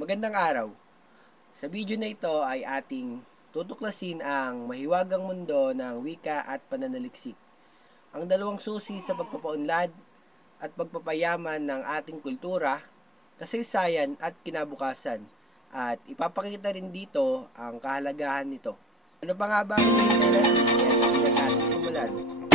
Magandang araw. Sa video na ito ay ating tutuklasin ang mahiwagang mundo ng wika at pananaliksik. Ang dalawang susi sa pagpapaunlad at pagpapayaman ng ating kultura, kasaysayan at kinabukasan. At ipapakita rin dito ang kahalagahan nito. Ano pa nga ba ang hinihintay natin? Kaya natin simulan.